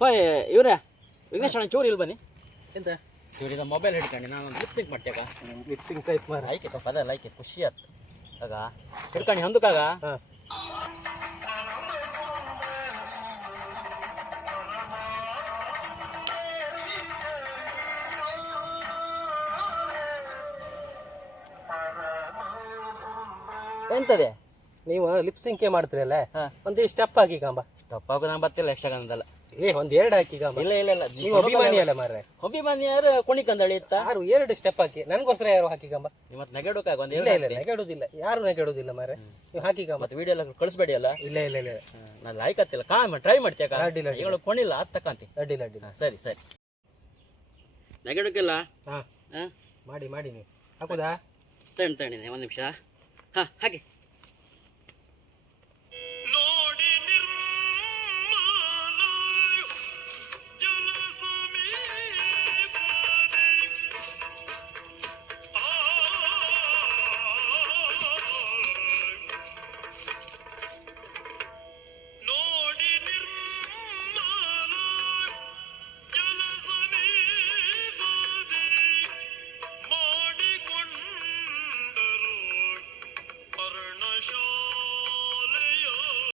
ಹೋಯ್ ಇವ್ರೆ ವಿಘ್ನೇಶ್ ಅಣ್ಣ ಚೂರು ಇಲ್ಲಿ ಬನ್ನಿ. ಎಂತ ಇವ್ರಿದ ಮೊಬೈಲ್ ಹಿಡ್ಕೊಂಡು ನಾನು ಒಂದು ಲಿಪ್ಸಿಂಗ್ ಮಾಡ್ತೇಗ. ಲಿಪ್ಸಿಂಗ್ ಟೈಪ್ ಮಾರ ಆಯ್ಕೆ ಪದ ಲೈಕೆ ಖುಷಿ ಆಯ್ತು ಆಗ ಹಿಡ್ಕೊಂಡು ಹೊಂದಕ್ಕಾಗ. ಹಾಂ ಎಂತದೆ ನೀವು ಲಿಪ್ಸಿಂಕೆ ಮಾಡ್ತೀರಲ್ಲ ಹಾಂ ಒಂದು ಸ್ಟೆಪ್ ಹಾಕಿ ಕಾಂಬ. ಸ್ಟಪ್ ಆಗೋ ನಂಗೆ ಬರ್ತಿಲ್ಲ ಯಕ್ಷಗಾನದಲ್ಲ. ಒಂದು ಎರಡು ಹಾಕಿ ಕಾಂಬ. ಇಲ್ಲ ಇಲ್ಲ ಇಲ್ಲ ನೀವು ಅಭಿಮಾನಿ ಅಲ್ಲ ಮಾರ್ರೆ. ಅಭಿಮಾನಿ ಯಾರು ಕುಣಿಕಂದಳಿ ಇತ್ತ ಯಾರು ಎರಡು ಸ್ಟೆಪ್ ಹಾಕಿ ನನಗೋಸ್ಕರ ಯಾರು ಹಾಕಿ ಕಾಂಬ. ನಿಮ್ಮ ನೆಗೆಡೋಕಾಗ ಒಂದು ಇಲ್ಲ ಇಲ್ಲ ನೆಗೆಡುದಿಲ್ಲ, ಯಾರು ನೆಗೆಡುದಿಲ್ಲ ಮಾರ್ರೆ. ನೀವು ಹಾಕಿ ಕಾಂಬ. ಮತ್ತೆ ವಿಡಿಯೋ ಎಲ್ಲ ಕಳಿಸ್ಬೇಡಿ ಅಲ್ಲ. ಇಲ್ಲ ಇಲ್ಲ ಇಲ್ಲ ನಾನು ಲೈಕ್ ಹತ್ತಿಲ್ಲ ಟ್ರೈ ಮಾಡ್ತೇಕ. ಅಡ್ಡಿಲ್ಲ ಅಡ್ಡಿಲ್ಲ ಈಗ ಕೊಣಿಲ್ಲ ಅದು ತಕ್ಕಂತಿ. ಅಡ್ಡಿಲ್ಲ ಅಡ್ಡಿಲ್ಲ. ಸರಿ ಸರಿ ನೆಗೆಡೋಕ್ಕಿಲ್ಲ. ಹಾಂ ಹಾಂ ಮಾಡಿ ಮಾಡಿ ನೀವು ಹಾಕುದಾ? ತಣ್ಣಿ ಒಂದು ನಿಮಿಷ. ಹಾಂ ಹಾಗೆ